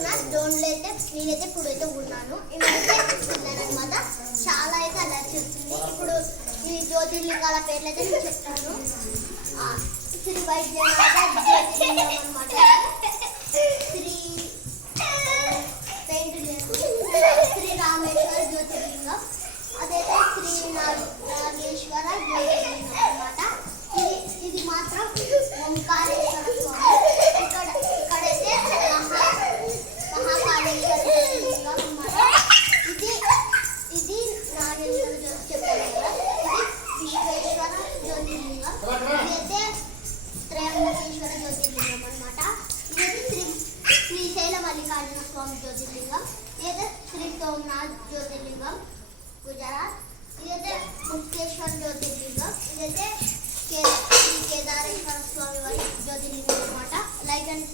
డ్రోన్లో అయితే నేనైతే ఇప్పుడైతే ఉన్నాను. ఇవైతే అనమాట. చాలా అయితే అలర్జీ వచ్చింది. ఇప్పుడు ఈ జ్యోతిర్లింగాల పేర్లు అయితే నేను చెప్తాను. శ్రీ వైద్యనాథ జ్యోతిర్లింగం అనమాట. శ్రీ రామేశ్వర జ్యోతిర్లింగం, అదైతే శ్రీ నాగేశ్వర జ్యోతిర్లింగం అనమాట. ఇది మాత్రం ఓంకారేశ్వర స్వామి. ఇక్కడైతే మహాకాళేశ్వర జ్యోతిర్లింగం అనమాట. ఇది నాగేశ్వర జ్యోతి చెప్పారు కదా. ఇది విశ్వేశ్వర జ్యోతిర్లింగం. ఇదైతే త్రయంబకేశ్వర జ్యోతిర్లింగం అనమాట. ఇదైతే శ్రీశైల మల్లికార్జున స్వామి జ్యోతిర్లింగం. ఇదైతే శ్రీ సోమనాథ్ జ్యోతిర్లింగం గుజరాత్. ఇదైతే ముక్తేశ్వర జ్యోతిర్లింగం. ఇదైతే శ్రీ కేదారేశ్వర స్వామి వారి జ్యోతిర్లింగం అనమాట. Like and